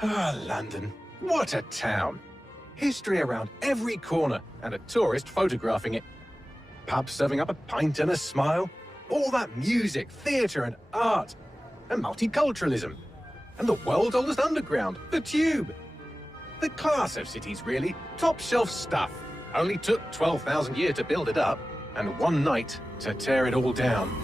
Ah, London. What a town. History around every corner, and a tourist photographing it. Pubs serving up a pint and a smile. All that music, theatre and art. And multiculturalism. And the world's oldest underground, the Tube. The class of cities, really. Top shelf stuff. Only took 12,000 years to build it up, and one night to tear it all down.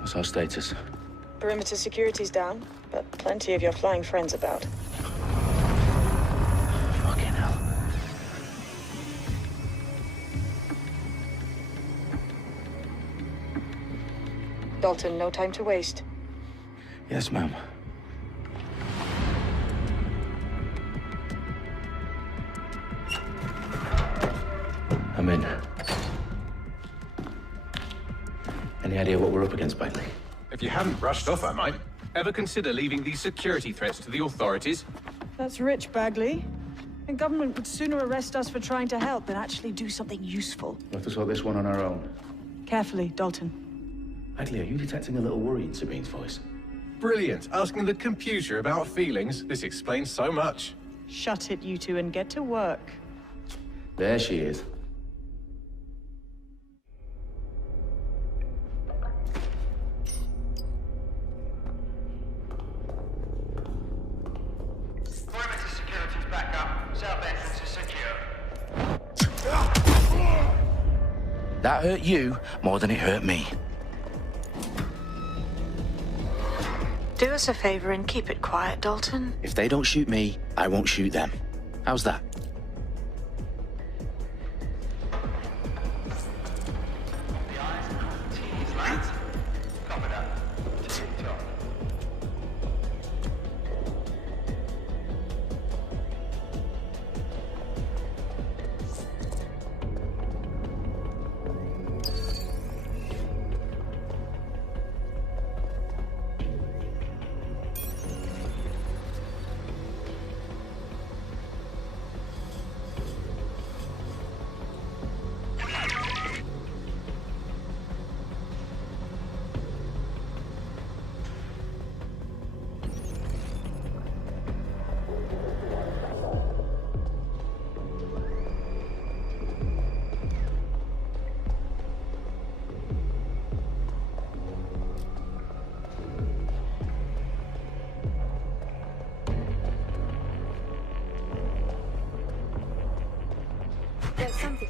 What's our status? Perimeter security's down, but plenty of your flying friends about. Fucking hell. Dalton, no time to waste. Yes, ma'am. I'm in. Any idea what we're up against, Bagley? If you hadn't rushed off, I might. Ever consider leaving these security threats to the authorities? That's rich, Bagley. The government would sooner arrest us for trying to help than actually do something useful. We'll have to sort this one on our own. Carefully, Dalton. Bagley, are you detecting a little worry in Sabine's voice? Brilliant. Asking the computer about feelings. This explains so much. Shut it, you two, and get to work. There she is. Perimeter security's back up. South entrance is secure. That hurt you more than it hurt me. Do us a favor and keep it quiet, Dalton. If they don't shoot me, I won't shoot them. How's that? The eyes, T's, lads. Copy that. Tick-tock. There's something.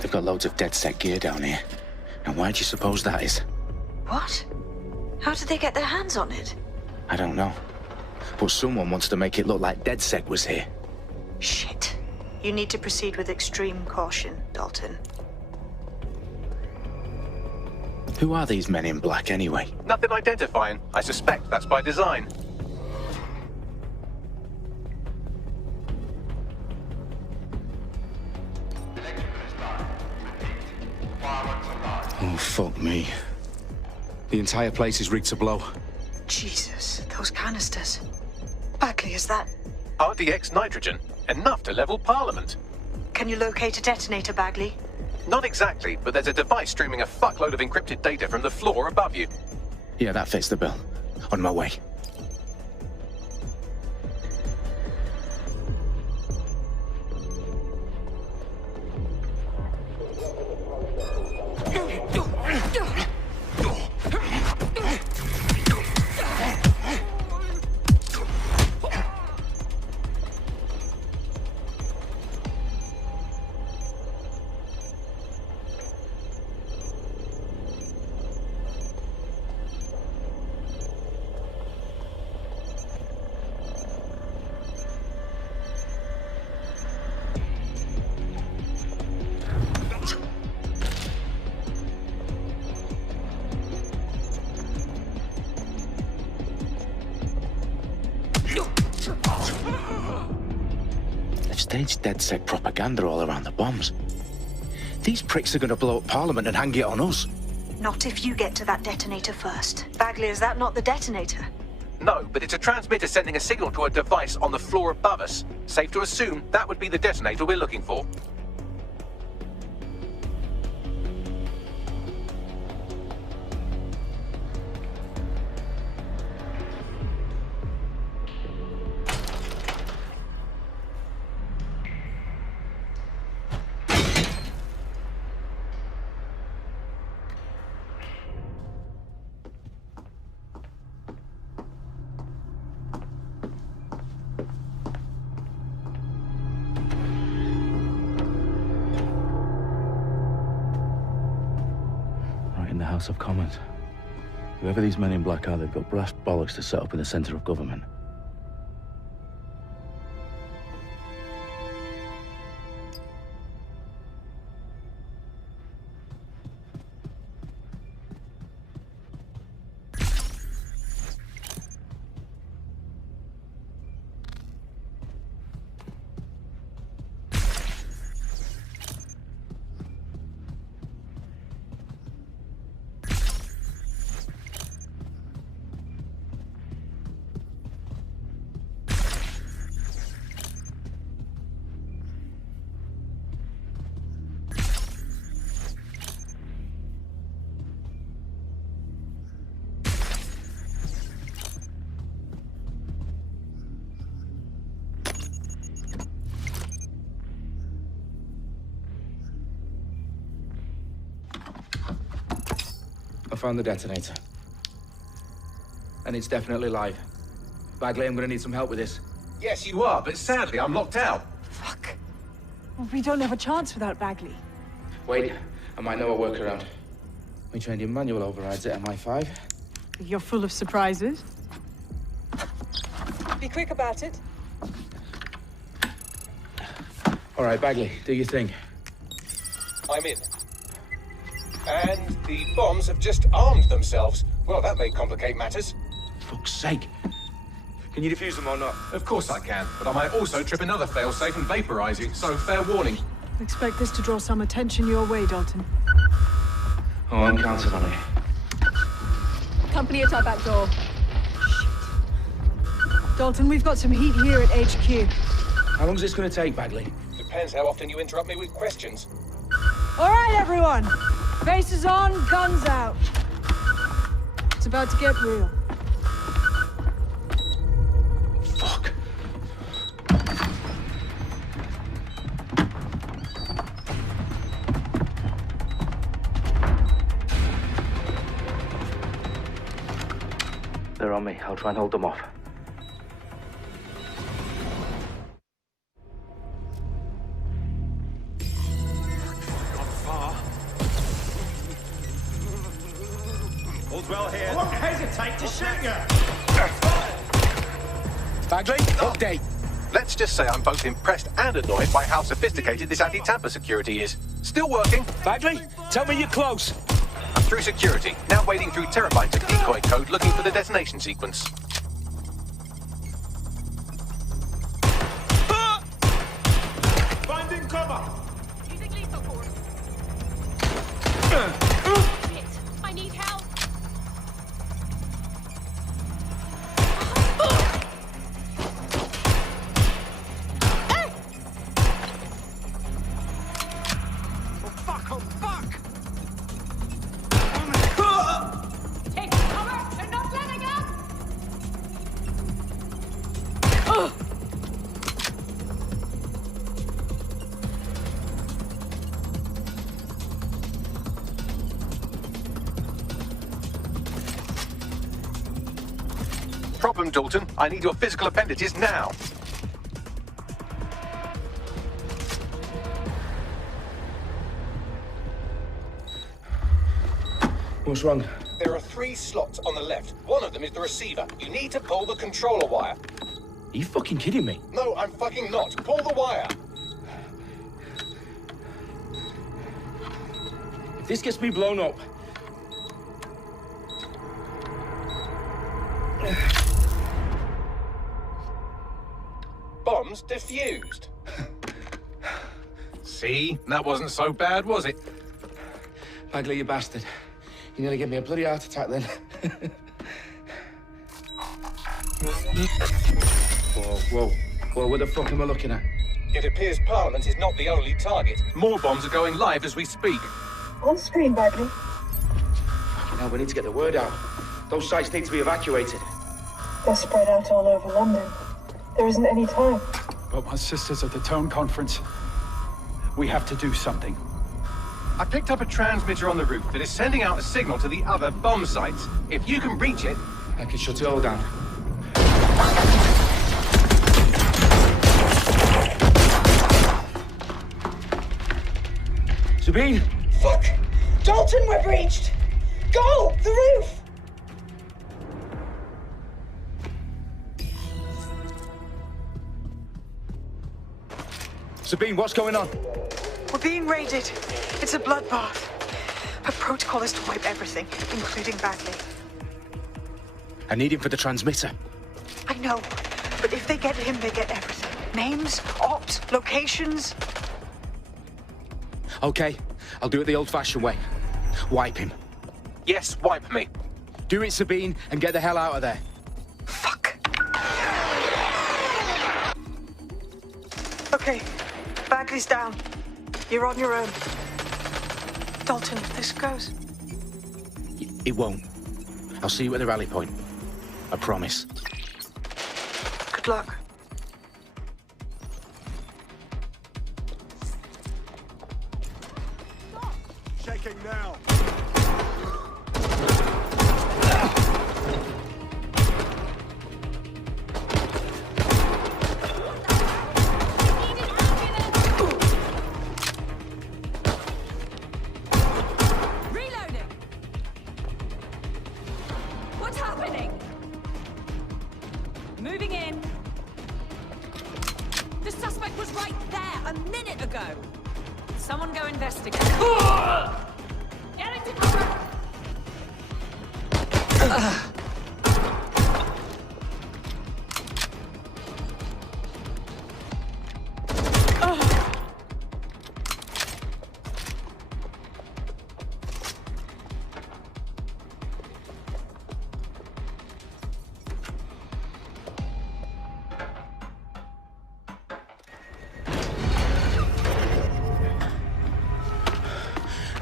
They've got loads of DedSec gear down here. And why do you suppose that is? What? How did they get their hands on it? I don't know. But someone wants to make it look like DedSec was here. Shit. You need to proceed with extreme caution, Dalton. Who are these men in black anyway? Nothing identifying. I suspect that's by design. Electrical is live. Repeat. Fireworks are live. Oh, fuck me. The entire place is rigged to blow. Jesus, those canisters. Bagley, is that... RDX nitrogen. Enough to level Parliament. Can you locate a detonator, Bagley? Not exactly, but there's a device streaming a fuckload of encrypted data from the floor above you. Yeah, that fits the bill. On my way. Stage DedSec propaganda all around the bombs. These pricks are gonna blow up Parliament and hang it on us. Not if you get to that detonator first. Bagley, is that not the detonator? No, but it's a transmitter sending a signal to a device on the floor above us. Safe to assume that would be the detonator we're looking for. In the House of Commons. Whoever these men in black are, they've got brass bollocks to set up in the centre of government. I found the detonator. And it's definitely live. Bagley, I'm gonna need some help with this. Yes, you are, but sadly I'm locked out. Fuck. We don't have a chance without Bagley. Wait, I might know a workaround. We trained in manual overrides at MI5. You're full of surprises. Be quick about it. All right, Bagley, do your thing. I'm in. And the bombs have just armed themselves. Well, that may complicate matters. Fuck's sake. Can you defuse them or not? Of course I can, but I might also trip another failsafe and vaporize you, so fair warning. Expect this to draw some attention your way, Dalton. Oh, I'm counting on it. Company at our back door. Dalton, we've got some heat here at HQ. How long's this gonna take, Bagley? Depends how often you interrupt me with questions. All right, everyone. Faces on, guns out. It's about to get real. Fuck. They're on me. I'll try and hold them off. All's well here. I won't hesitate to shoot you. Bagley, update. Let's just say I'm both impressed and annoyed by how sophisticated this anti-tamper security is. Still working. Bagley, tell me you're close. I'm through security, now wading through terabytes of decoy code looking for the detonation sequence. Finding cover. Using lethal force. Shit, I need help. Take cover! They're not letting up! Problem, Dalton. I need your physical appendages now. What's wrong? There are 3 slots on the left. One of them is the receiver. You need to pull the controller wire. Are you fucking kidding me? No, I'm fucking not. Pull the wire. If this gets me blown up... Bombs defused. See? That wasn't so bad, was it? Bagley, you bastard. You nearly gave me a bloody heart attack then. Whoa. What the fuck am I looking at? It appears Parliament is not the only target. More bombs are going live as we speak. On screen, Bagley. Now we need to get the word out. Those sites need to be evacuated. They're spread out all over London. There isn't any time. But my sister's at the Tone Conference. We have to do something. I picked up a transmitter on the roof that is sending out a signal to the other bomb sites. If you can reach it... I can shut it all down. Sabine! Fuck! Dalton, we're breached! Go! The roof! Sabine, what's going on? We're being raided. It's a bloodbath. Her protocol is to wipe everything, including Bagley. I need him for the transmitter. I know, but if they get him, they get everything. Names, ops, locations. Okay, I'll do it the old-fashioned way. Wipe him. Yes, wipe me. Do it, Sabine, and get the hell out of there. Fuck. Okay, Bagley's down. You're on your own. Dalton, if this goes... It won't. I'll see you at the rally point. I promise. Good luck. Shaking now. Reloading. What's happening? Moving in. The suspect was right there a minute ago. Someone go investigate. Get into cover!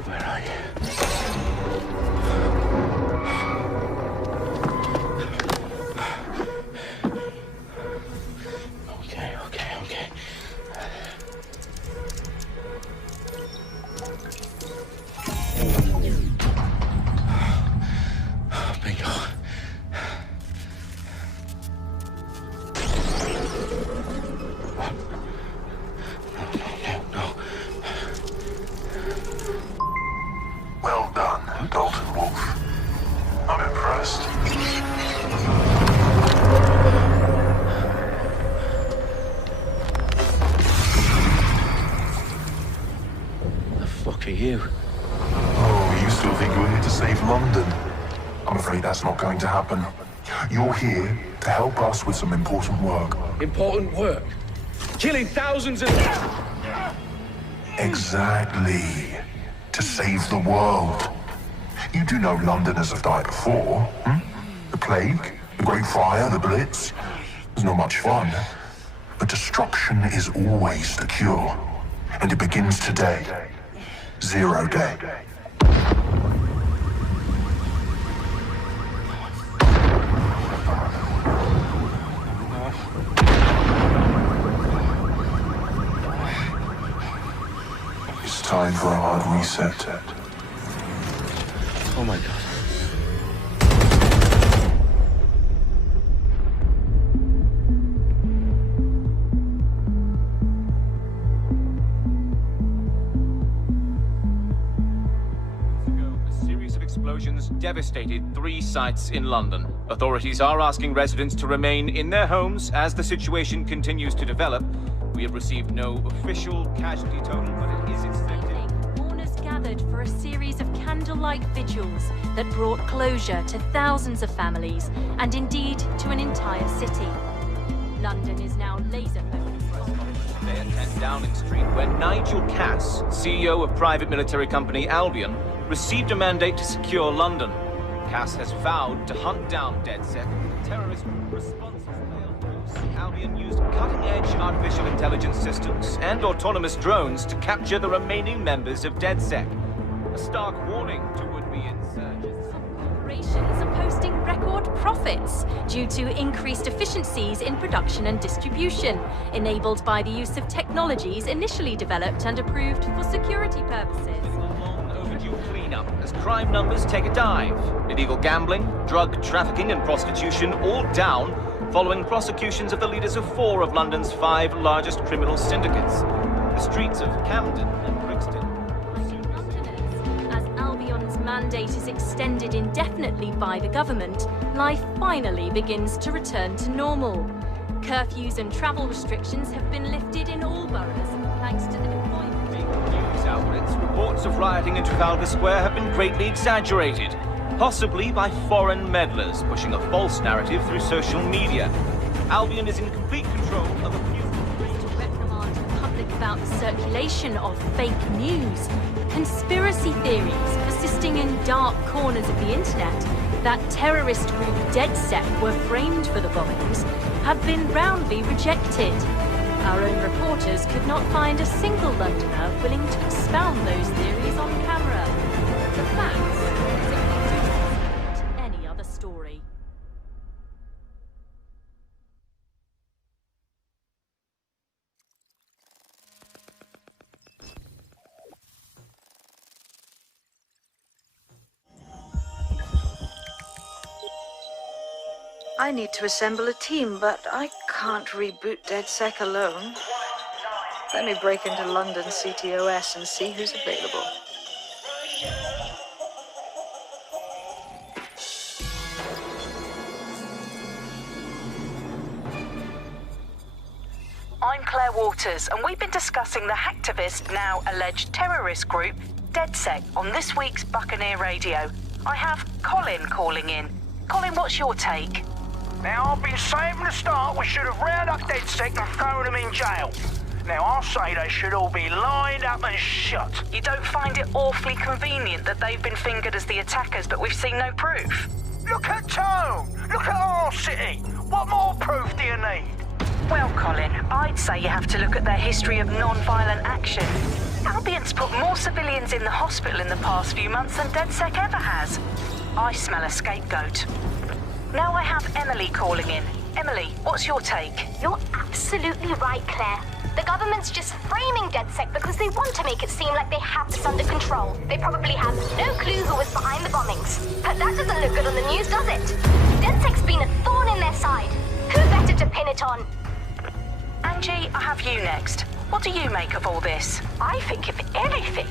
Where are you? Okay. Bingo. No. Well done, Dalton Wolf. I'm impressed. The fuck are you? Oh, you still think you're here to save London? I'm afraid that's not going to happen. You're here to help us with some important work. Important work. Killing thousands of... Exactly. To save the world. You do know Londoners have died before, hmm? The Plague, the Great Fire, the Blitz. It's not much fun. But destruction is always the cure. And it begins today. Zero Day. It's time for a hard reset. Oh my God. A series of explosions devastated 3 sites in London. Authorities are asking residents to remain in their homes as the situation continues to develop. We have received no official casualty total, but it is expected. Mourners gathered for a series of candlelight vigils that brought closure to thousands of families and indeed to an entire city. London is now laser focused. Wednesday at 10 Downing Street when Nigel Cass, CEO of private military company Albion, received a mandate to secure London. Cass has vowed to hunt down DedSec. Terrorist responses failed Bruce. Albion used cutting-edge artificial intelligence systems and autonomous drones to capture the remaining members of DedSec. A stark warning to would-be insurgents. Corporations are posting record profits due to increased efficiencies in production and distribution, enabled by the use of technologies initially developed and approved for security purposes. Overdue cleanup as crime numbers take a dive. Illegal gambling, drug trafficking and prostitution all down following prosecutions of the leaders of 4 of London's 5 largest criminal syndicates. The streets of Camden and Brixton. As Albion's mandate is extended indefinitely by the government, life finally begins to return to normal. Curfews and travel restrictions have been lifted in all boroughs, thanks to the deployment. News outlets, reports of rioting in Trafalgar Square have been greatly exaggerated, possibly by foreign meddlers pushing a false narrative through social media. Albion is in complete control of a few... To reprimand the public about the circulation of fake news, conspiracy theories persisting in dark corners of the internet that terrorist group DedSec were framed for the bombings have been roundly rejected. Our own reporters could not find a single Londoner willing to expound those theories on camera. The facts simply any other story. I need to assemble a team, but I can't reboot DedSec alone. Let me break into London CTOS and see who's available. I'm Claire Waters, and we've been discussing the hacktivist, now alleged terrorist group, DedSec, on this week's Buccaneer Radio. I have Colin calling in. Colin, what's your take? Now, I've been saying from the start we should have rounded up DedSec and thrown them in jail. Now, I'll say they should all be lined up and shot. You don't find it awfully convenient that they've been fingered as the attackers, but we've seen no proof? Look at Tone! Look at our city! What more proof do you need? Well, Colin, I'd say you have to look at their history of non-violent action. Albion's put more civilians in the hospital in the past few months than DedSec ever has. I smell a scapegoat. Now I have Emily calling in. Emily, what's your take? You're absolutely right, Claire. The government's just framing DedSec because they want to make it seem like they have this under control. They probably have no clue who was behind the bombings. But that doesn't look good on the news, does it? DedSec's been a thorn in their side. Who better to pin it on? Angie, I have you next. What do you make of all this? I think, if anything,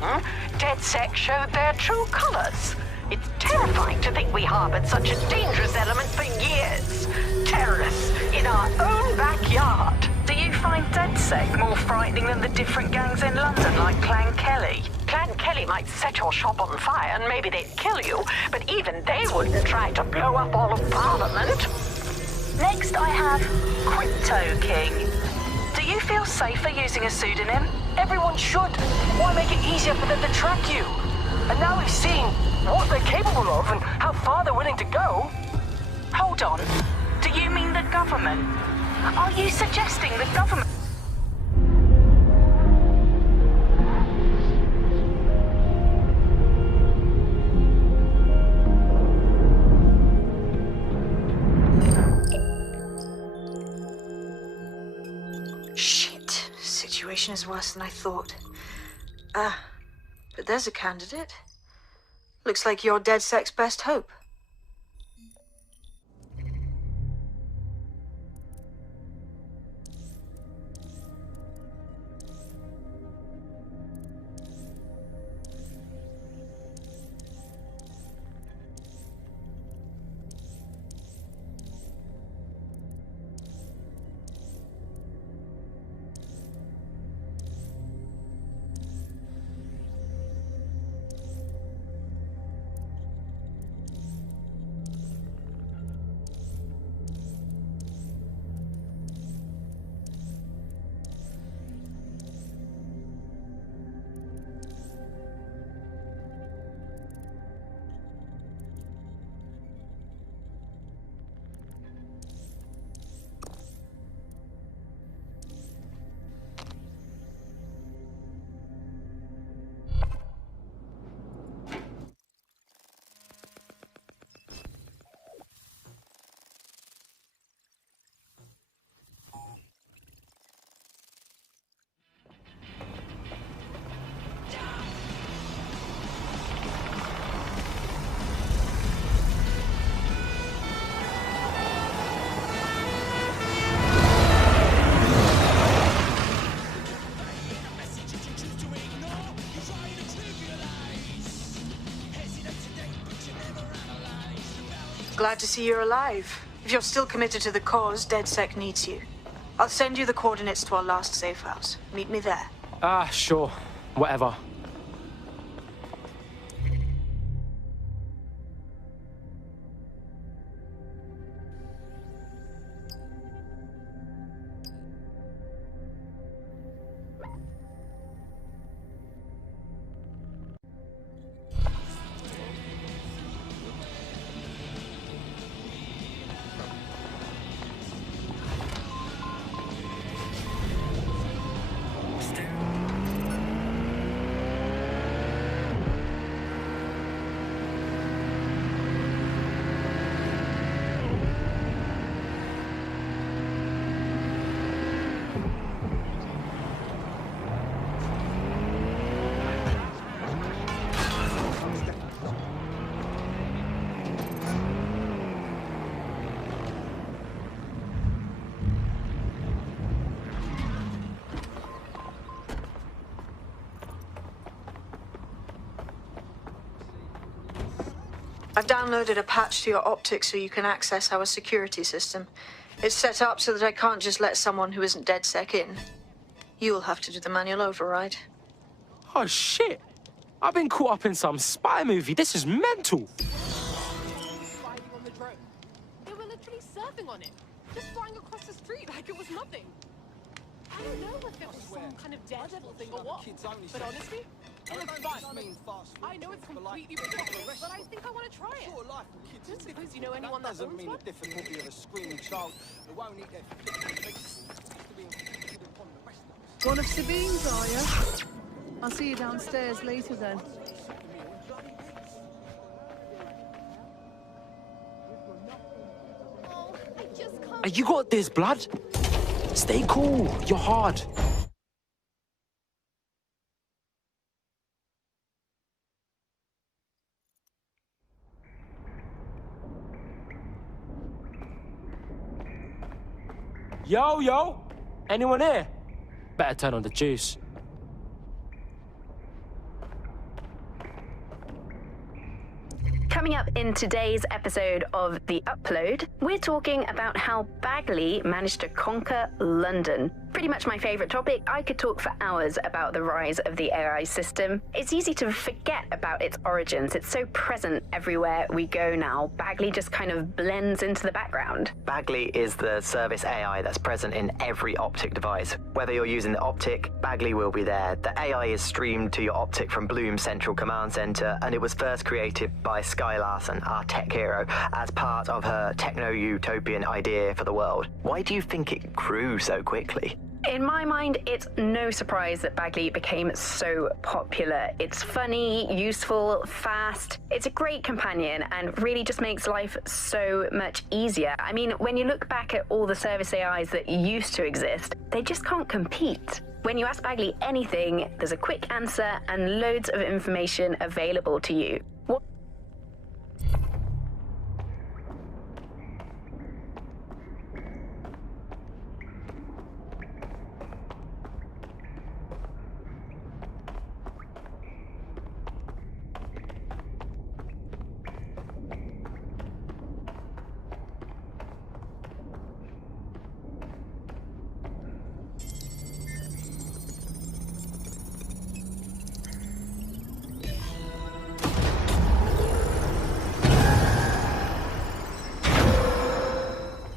DedSec showed their true colors. It's terrifying to think we harbored such a dangerous element for years. Terrorists in our own backyard. Do you find DedSec more frightening than the different gangs in London, like Clan Kelly? Clan Kelly might set your shop on fire and maybe they'd kill you, but even they wouldn't try to blow up all of Parliament. Next, I have Crypto King. Do you feel safer using a pseudonym? Everyone should. Why make it easier for them to track you? And now we've seen what they're capable of and how far they're willing to go. Hold on. Do you mean the government? Are you suggesting the government... Shit. Situation is worse than I thought. But there's a candidate. Looks like you're DedSec's best hope. glad to see you're alive. If you're still committed to the cause, DedSec needs you. I'll send you the coordinates to our last safe house. Meet me there. Sure. Whatever. I've downloaded a patch to your optics so you can access our security system. It's set up so that I can't just let someone who isn't DedSec in. You'll have to do the manual override. Oh, shit. I've been caught up in some spy movie. This is mental. They were literally surfing on it, just flying across the street like it was nothing. I don't know if it was some kind of daredevil thing or what, but honestly, it looks fun. I know it's completely ridiculous, but I think I want to try it. Just because you know anyone that owns one? The difficulty of a screaming child who won't eat their One of Sabine's, are you? I'll see you downstairs later then. You got this, blood. Stay cool. You're hard. Yo. Anyone here? Better turn on the juice. Coming up in today's episode of The Upload, we're talking about how Bagley managed to conquer London. Pretty much my favorite topic. I could talk for hours about the rise of the AI system. It's easy to forget about its origins. It's so present everywhere we go now. Bagley just kind of blends into the background. Bagley is the service AI that's present in every Optic device. Whether you're using the Optic, Bagley will be there. The AI is streamed to your Optic from Bloom Central Command Center, and it was first created by Sky Larson, our tech hero, as part of her techno-utopian idea for the world. Why do you think it grew so quickly? In my mind, it's no surprise that Bagley became so popular. It's funny, useful, fast. It's a great companion and really just makes life so much easier. I mean, when you look back at all the service AIs that used to exist, they just can't compete. When you ask Bagley anything, there's a quick answer and loads of information available to you.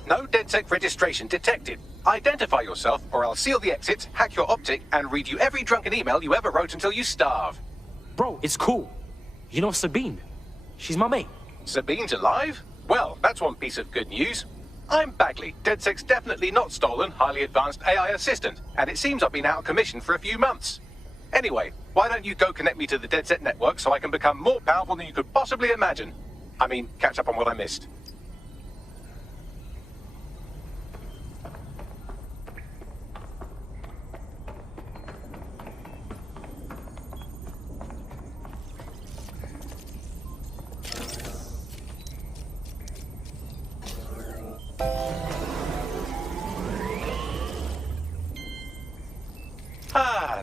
No DedSec registration detected. Identify yourself, or I'll seal the exits, hack your Optic, and read you every drunken email you ever wrote until you starve. Bro, it's cool. You know Sabine? She's my mate. Sabine's alive? Well, that's one piece of good news. I'm Bagley, DedSec's definitely not stolen, highly advanced AI assistant, and it seems I've been out of commission for a few months. Anyway, why don't you go connect me to the DedSec network so I can become more powerful than you could possibly imagine? I mean, catch up on what I missed.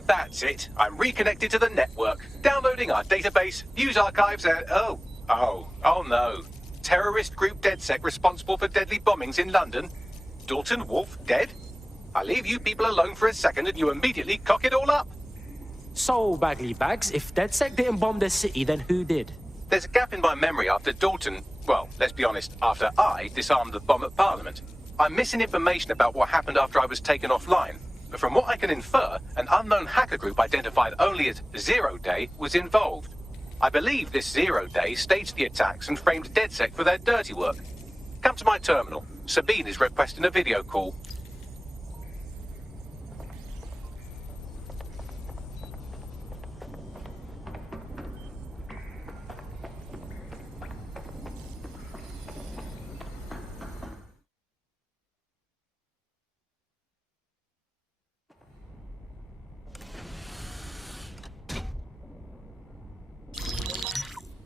That's it. I'm reconnected to the network, downloading our database, news archives, and oh no. terrorist group DedSec responsible for deadly bombings in London? Dalton Wolf dead? I leave you people alone for a second and you immediately cock it all up. So, Bagley Bags, if DedSec didn't bomb the city, then who did? There's a gap in my memory after Dalton, well, let's be honest, after I disarmed the bomb at Parliament. I'm missing information about what happened after I was taken offline. But from what I can infer, an unknown hacker group identified only as Zero Day was involved. I believe this Zero Day staged the attacks and framed DedSec for their dirty work. Come to my terminal. Sabine is requesting a video call.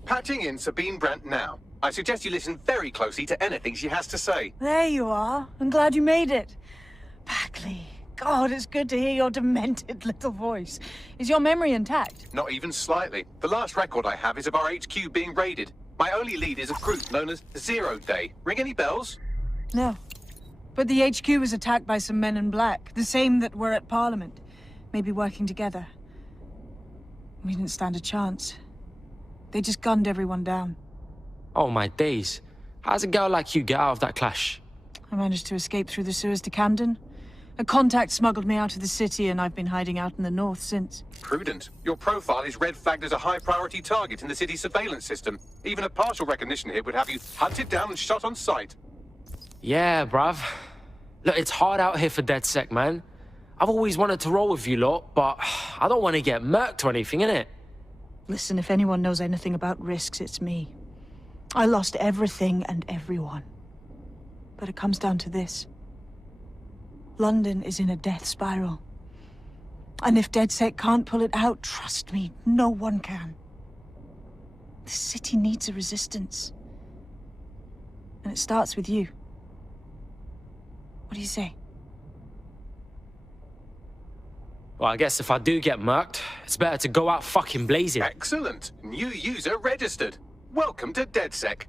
Patching in Sabine Brandt now. I suggest you listen very closely to anything she has to say. There you are. I'm glad you made it. Bagley. God, it's good to hear your demented little voice. Is your memory intact? Not even slightly. The last record I have is of our HQ being raided. My only lead is a group known as Zero Day. Ring any bells? No. But the HQ was attacked by some men in black, the same that were at Parliament. Maybe working together. We didn't stand a chance. They just gunned everyone down. Oh my days. How's a girl like you get out of that clash? I managed to escape through the sewers to Camden. A contact smuggled me out of the city and I've been hiding out in the north since. Prudent. Your profile is red flagged as a high-priority target in the city's surveillance system. Even a partial recognition hit would have you hunted down and shot on sight. Yeah, bruv. Look, it's hard out here for DedSec, man. I've always wanted to roll with you lot, but I don't want to get murked or anything, innit? Listen, if anyone knows anything about risks, it's me. I lost everything and everyone. But it comes down to this. London is in a death spiral. And if DedSec can't pull it out, trust me, no one can. The city needs a resistance. And it starts with you. What do you say? Well, I guess if I do get murked, it's better to go out fucking blazing. Excellent. New user registered. Welcome to DedSec.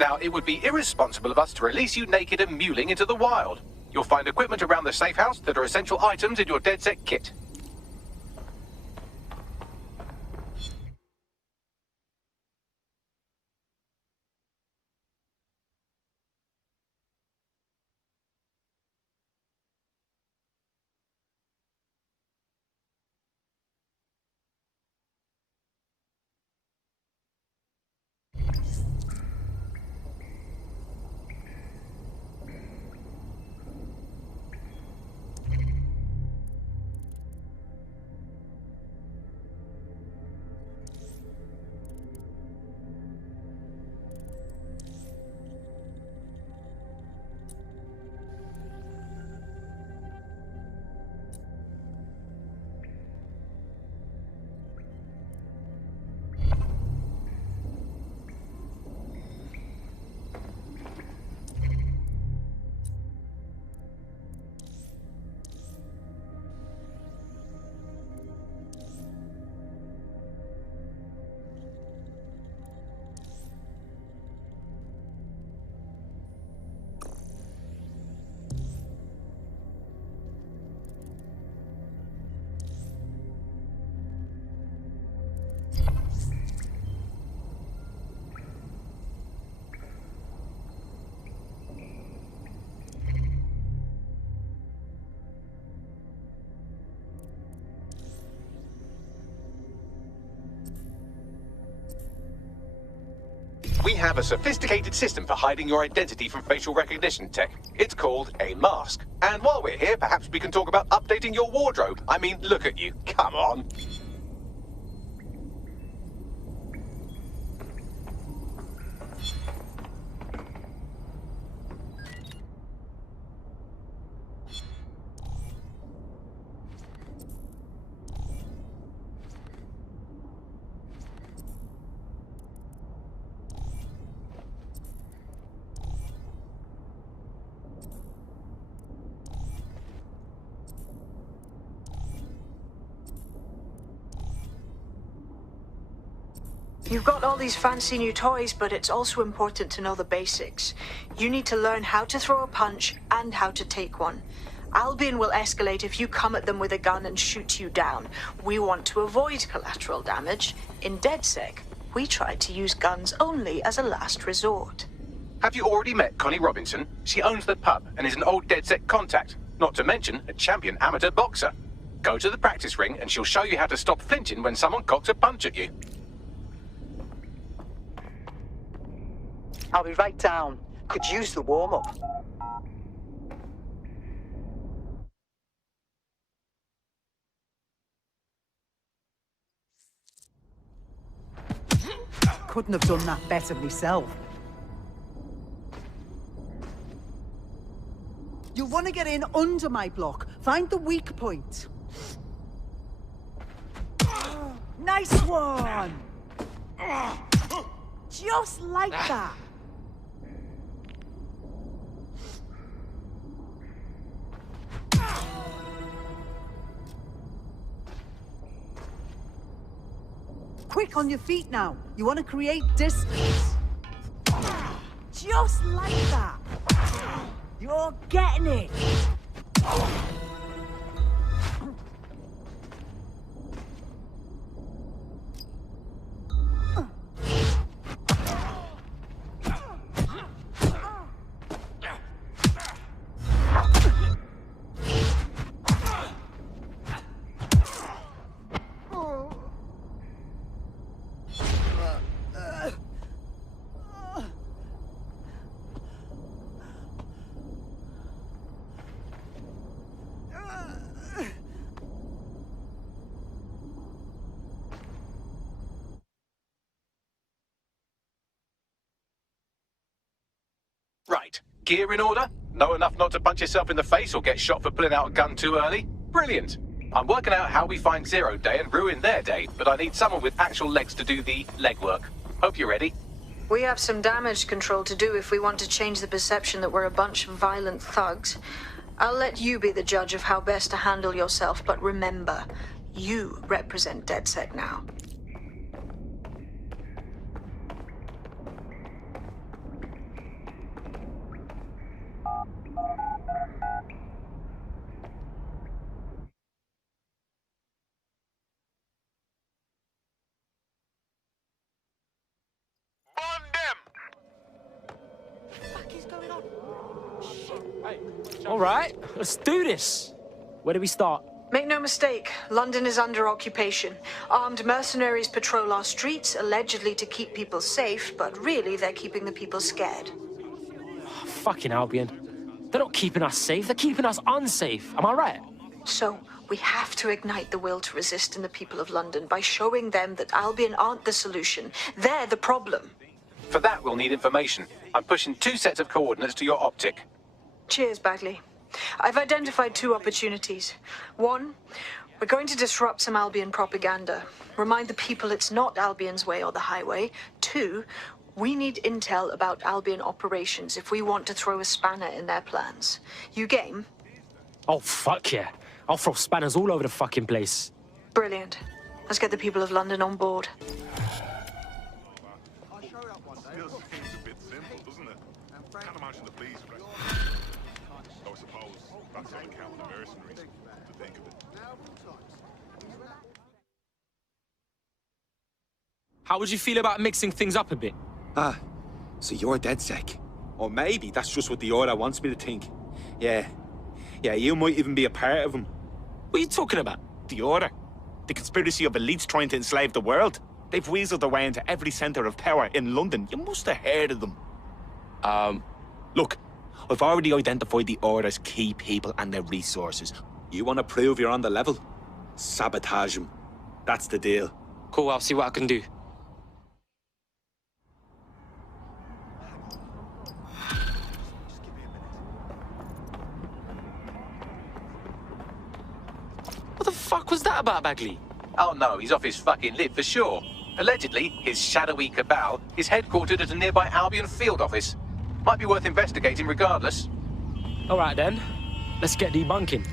Now, it would be irresponsible of us to release you naked and mewling into the wild. You'll find equipment around the safe house that are essential items in your DedSec kit. We have a sophisticated system for hiding your identity from facial recognition tech. It's called a mask. And while we're here, perhaps we can talk about updating your wardrobe. I mean, look at you. Come on. You've got all these fancy new toys, but it's also important to know the basics. You need to learn how to throw a punch and how to take one. Albion will escalate if you come at them with a gun and shoot you down. We want to avoid collateral damage. In DedSec, we try to use guns only as a last resort. Have you already met Connie Robinson? She owns the pub and is an old DedSec contact, not to mention a champion amateur boxer. Go to the practice ring and she'll show you how to stop flinching when someone cocks a punch at you. I'll be right down. Could use the warm-up. Couldn't have done that better myself. You'll want to get in under my block. Find the weak point. Nice one! Just like that. Quick on your feet now. You want to create distance. Just like that. You're getting it. Right. Gear in order? Know enough not to punch yourself in the face or get shot for pulling out a gun too early? Brilliant. I'm working out how we find Zero Day and ruin their day, but I need someone with actual legs to do the legwork. Hope you're ready. We have some damage control to do if we want to change the perception that we're a bunch of violent thugs. I'll let you be the judge of how best to handle yourself, but remember, you represent DedSec now. All right, let's do this. Where do we start? Make no mistake, London is under occupation. Armed mercenaries patrol our streets, allegedly to keep people safe, but really they're keeping the people scared. Oh, fucking Albion. They're not keeping us safe, they're keeping us unsafe. Am I right? So, we have to ignite the will to resist in the people of London by showing them that Albion aren't the solution. They're the problem. For that, we'll need information. I'm pushing 2 sets of coordinates to your optic. Cheers, Bagley. I've identified 2 opportunities. 1, we're going to disrupt some Albion propaganda. Remind the people it's not Albion's way or the highway. 2, we need intel about Albion operations if we want to throw a spanner in their plans. You game? Oh, fuck yeah. I'll throw spanners all over the fucking place. Brilliant. Let's get the people of London on board. How would you feel about mixing things up a bit? Ah, so you're DedSec. Or maybe that's just what the Order wants me to think. Yeah, you might even be a part of them. What are you talking about? The Order? The conspiracy of elites trying to enslave the world? They've weaseled their way into every centre of power in London. You must have heard of them. Look, I've already identified the Order's key people and their resources. You want to prove you're on the level? Sabotage them. That's the deal. Cool, I'll see what I can do. What the fuck was that about, Bagley? Oh no, he's off his fucking lid for sure. Allegedly, his shadowy cabal is headquartered at a nearby Albion field office. Might be worth investigating regardless. All right then, let's get debunking.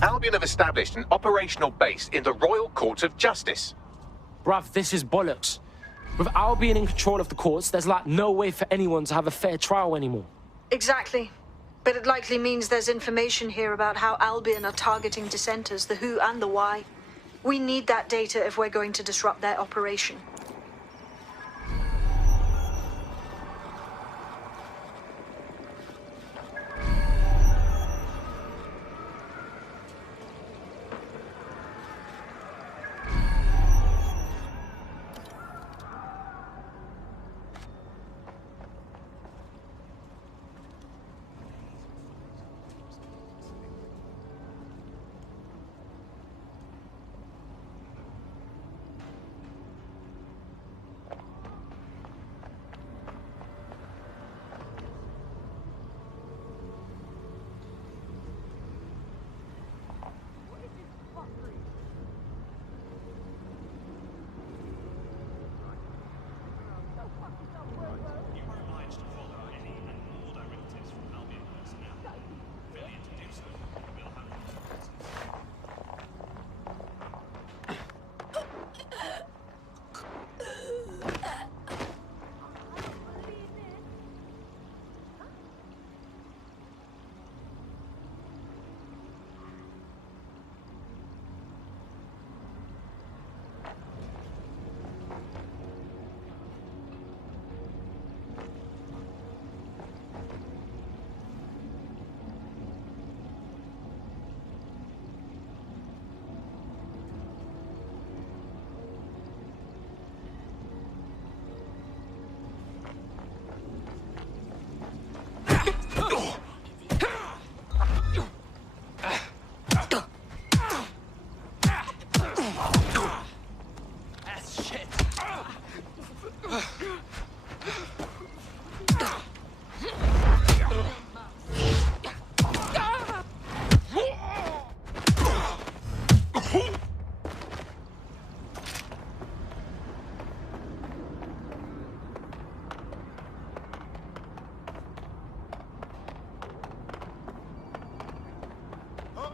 Albion have established an operational base in the Royal Courts of Justice. Bruv, this is bollocks. With Albion in control of the courts, there's like no way for anyone to have a fair trial anymore. Exactly. But it likely means there's information here about how Albion are targeting dissenters, the who and the why. We need that data if we're going to disrupt their operation.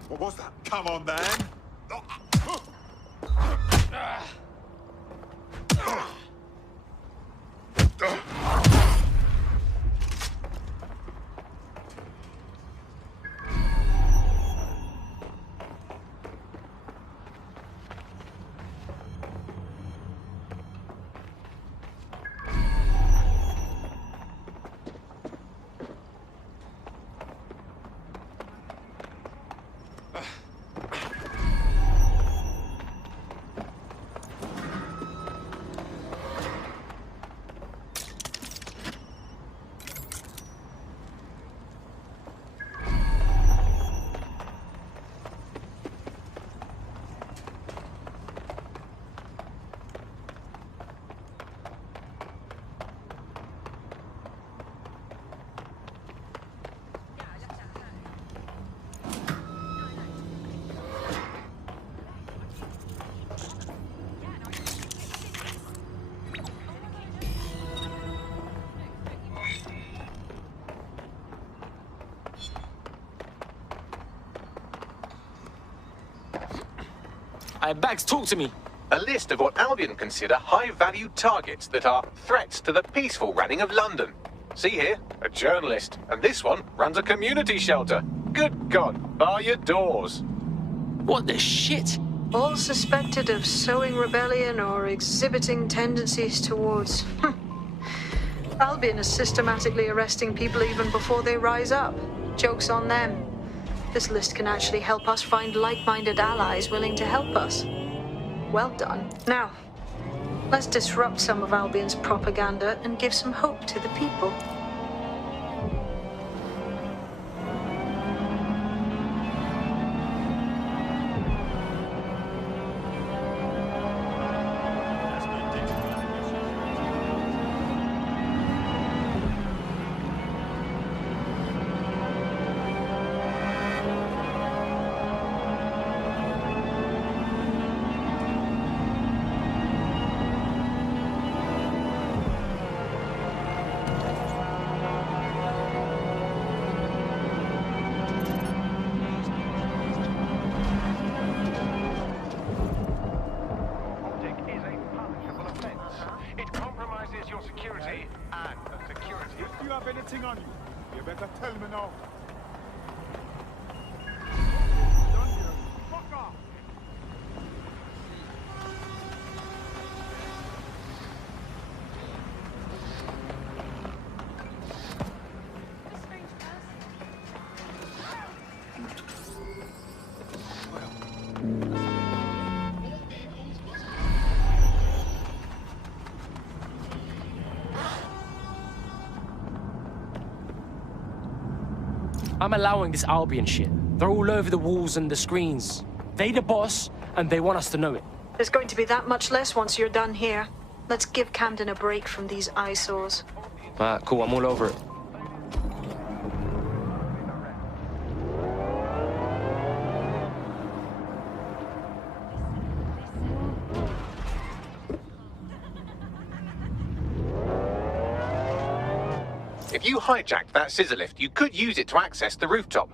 What was that? Come on, man. Bags, talk to me. A list of what Albion consider high-value targets that are threats to the peaceful running of London. See here, a journalist, and this one runs a community shelter. Good God, bar your doors. What the shit? All suspected of sowing rebellion or exhibiting tendencies towards... Albion is systematically arresting people even before they rise up. Joke's on them. This list can actually help us find like-minded allies willing to help us. Well done. Now, let's disrupt some of Albion's propaganda and give some hope to the people. okay? And security. If you have anything on you, you better tell me now. Fuck off! I'm allowing this Albion shit. They're all over the walls and the screens. They the boss, and they want us to know it. There's going to be that much less once you're done here. Let's give Camden a break from these eyesores. Cool, I'm all over it. If you hijacked that scissor lift, you could use it to access the rooftop.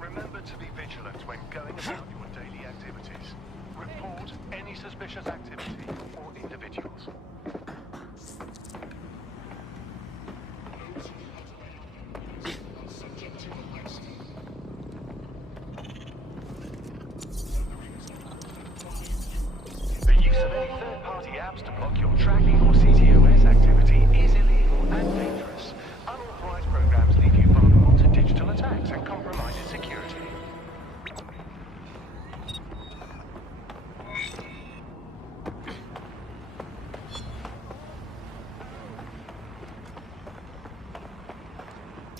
Remember to be vigilant when going about your daily activities. Report any suspicious activity or individuals. The use of any third-party apps to block your tracking or CTOS activity is illegal and dangerous. Unauthorized programs leave you vulnerable to digital attacks and compromises security.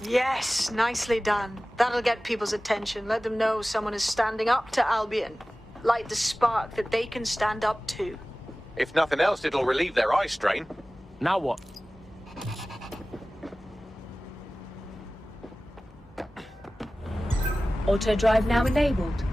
Yes, nicely done. That'll get people's attention. Let them know someone is standing up to Albion. Light the spark that they can stand up to. If nothing else, it'll relieve their eye strain. Now what? Auto drive now enabled.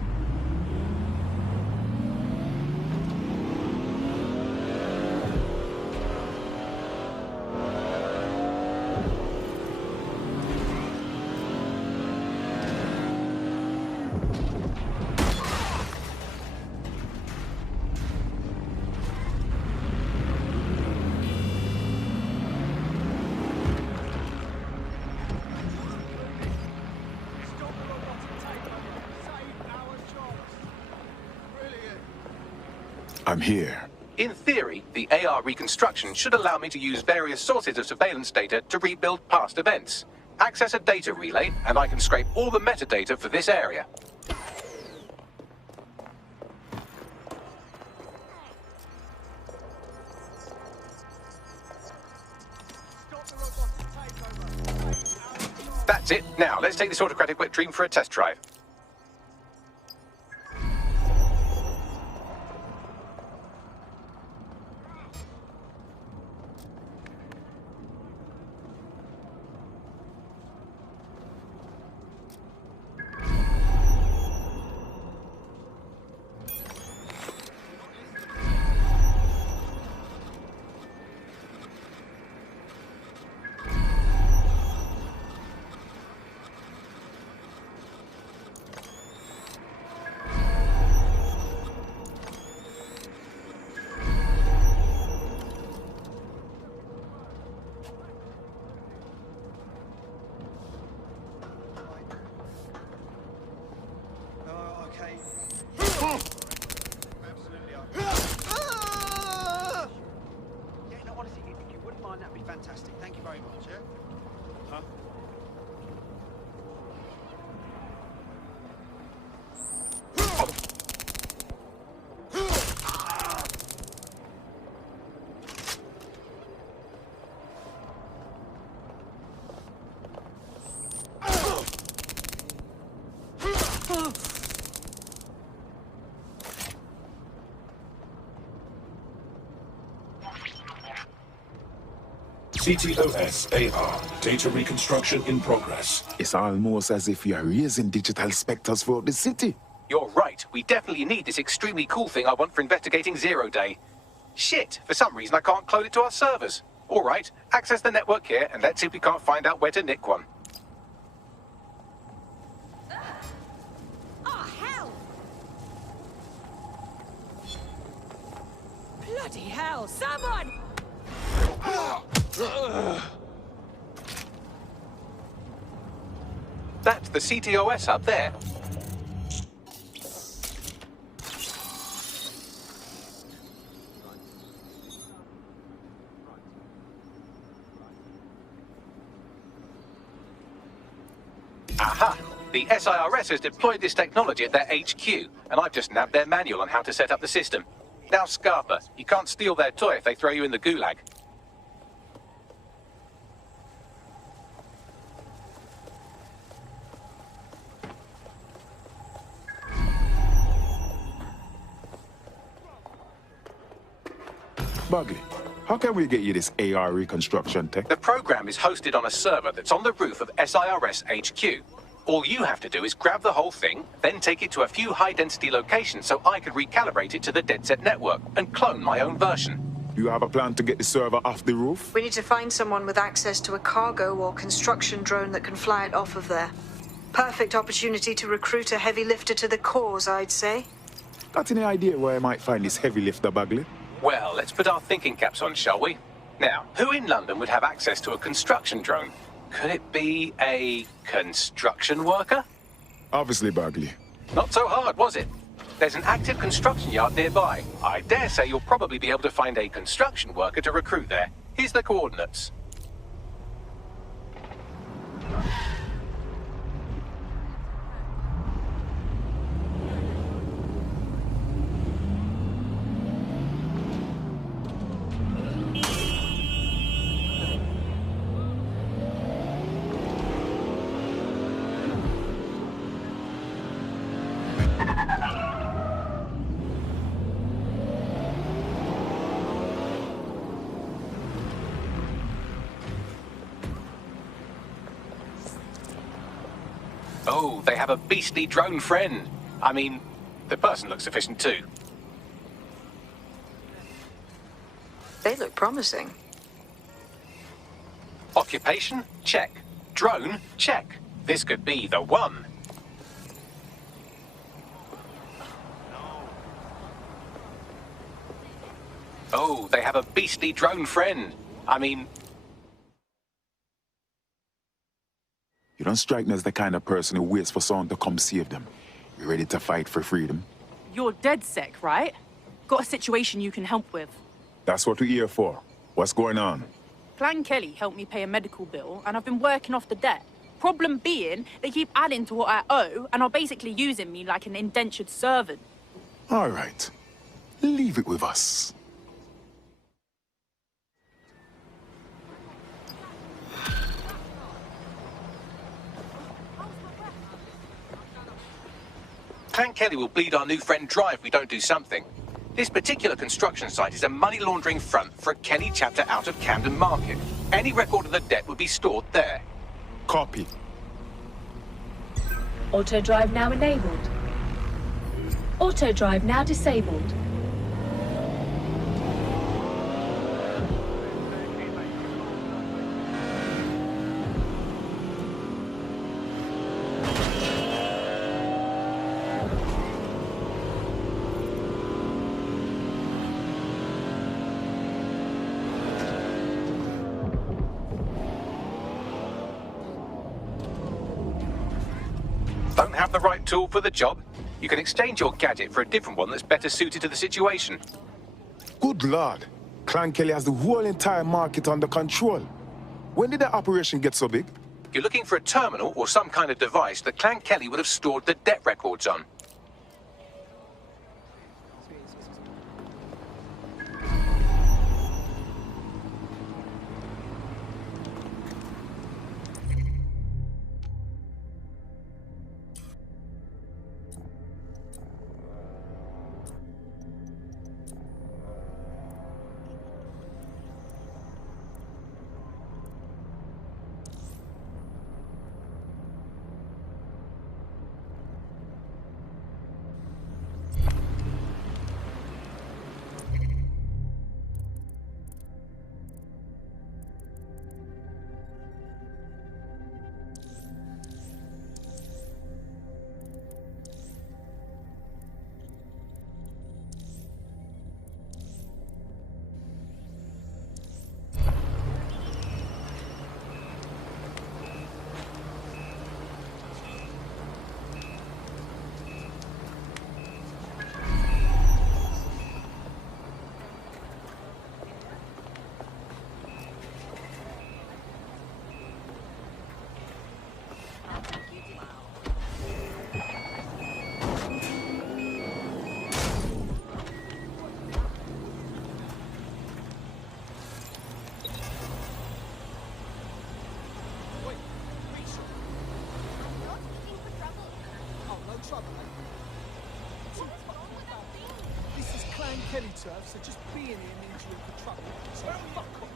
I'm here. In theory, the AR reconstruction should allow me to use various sources of surveillance data to rebuild past events. Access a data relay, and I can scrape all the metadata for this area. That's it. Now, let's take this autocratic wet dream for a test drive. okay. Absolutely. Yeah, no, honestly, if you wouldn't mind, that'd be fantastic. Thank you very much, yeah? Huh? CTOS-AR. Data reconstruction in progress. It's almost as if you're raising digital specters throughout the city. You're right. We definitely need this extremely cool thing I want for investigating Zero Day. Shit, for some reason I can't clone it to our servers. All right, access the network here and let's see if we can't find out where to nick one. Oh, hell! Bloody hell, someone! That's the CTOS hub there. Aha! The SIRS has deployed this technology at their HQ, and I've just nabbed their manual on how to set up the system. Now, Scarpa, you can't steal their toy if they throw you in the gulag. Bagley, how can we get you this AR reconstruction tech? The program is hosted on a server that's on the roof of SIRS HQ. All you have to do is grab the whole thing, then take it to a few high-density locations so I can recalibrate it to the DedSec network and clone my own version. Do you have a plan to get the server off the roof? We need to find someone with access to a cargo or construction drone that can fly it off of there. Perfect opportunity to recruit a heavy lifter to the cause, I'd say. Got any idea where I might find this heavy lifter, Bagley? Well, let's put our thinking caps on, shall we? Now, who in London would have access to a construction drone? Could it be a construction worker? Obviously, Bagley. Not so hard, was it? There's an active construction yard nearby. I dare say you'll probably be able to find a construction worker to recruit there. Here's the coordinates. Oh, they have a beastly drone friend. I mean, the person looks efficient too. They look promising. Occupation? Check. Drone? Check. This could be the one. Oh, they have a beastly drone friend. I mean... You don't strike me as the kind of person who waits for someone to come save them. You ready to fight for freedom? You're DedSec, right? Got a situation you can help with. That's what we're here for. What's going on? Clan Kelly helped me pay a medical bill, and I've been working off the debt. Problem being, they keep adding to what I owe, and are basically using me like an indentured servant. All right. Leave it with us. Clan Kelly will bleed our new friend dry if we don't do something. This particular construction site is a money laundering front for a Kelly chapter out of Camden Market. Any record of the debt would be stored there. Copy. Auto drive now enabled. Auto drive now disabled. Don't have the right tool for the job? You can exchange your gadget for a different one that's better suited to the situation. Good lord. Clan Kelly has the whole entire market under control. When did that operation get so big? You're looking for a terminal or some kind of device that Clan Kelly would have stored the debt records on. This is Clan Kelly turf, so just being here means you're in for trouble. So fuck off.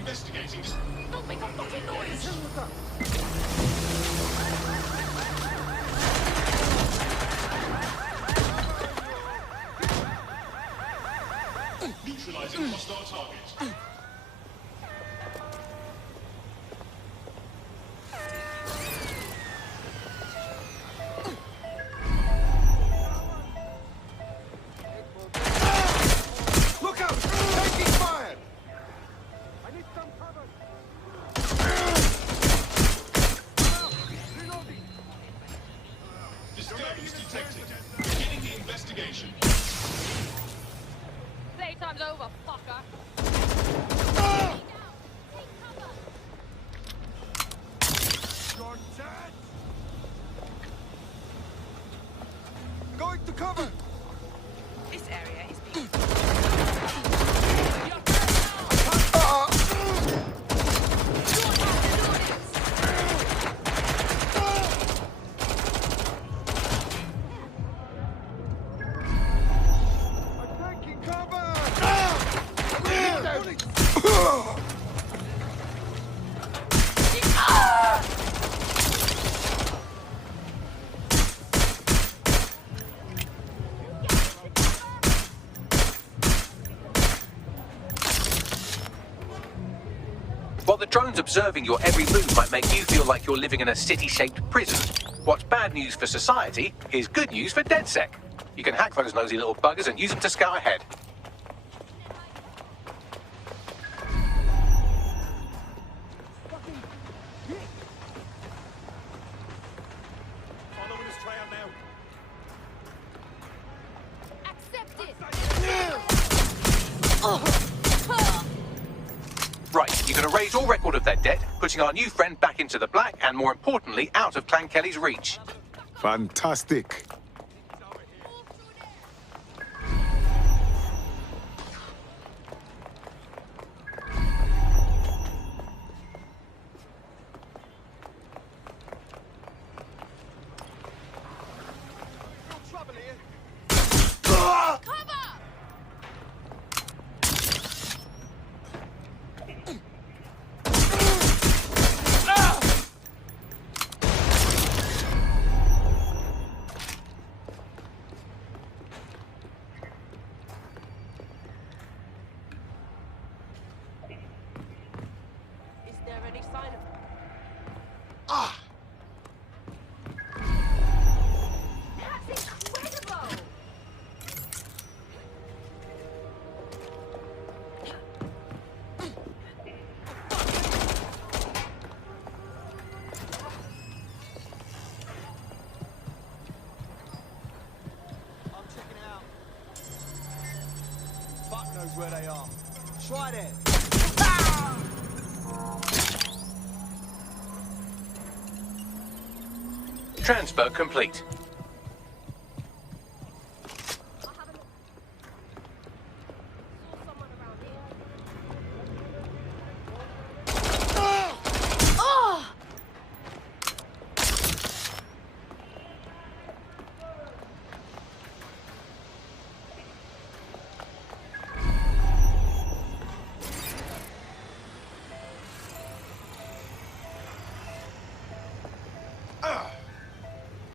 Investigating. Don't make a fucking noise! Neutralizing hostile target. Look out! Taking fire! I need some cover. Disturbance detected. Beginning the investigation. Playtime's over, fucker. You're dead! Going to cover! This area is being... Taking cover! While the drones observing your every move might make you feel like you're living in a city-shaped prison, what's bad news for society is good news for DedSec. You can hack those nosy little buggers and use them to scout ahead. Following this trail now. Accept it! Right, you're going to raise all record of their debt, putting our new friend back into the black and, more importantly, out of Clan Kelly's reach. Fantastic. Trouble here. where they are. Try there. Transfer complete.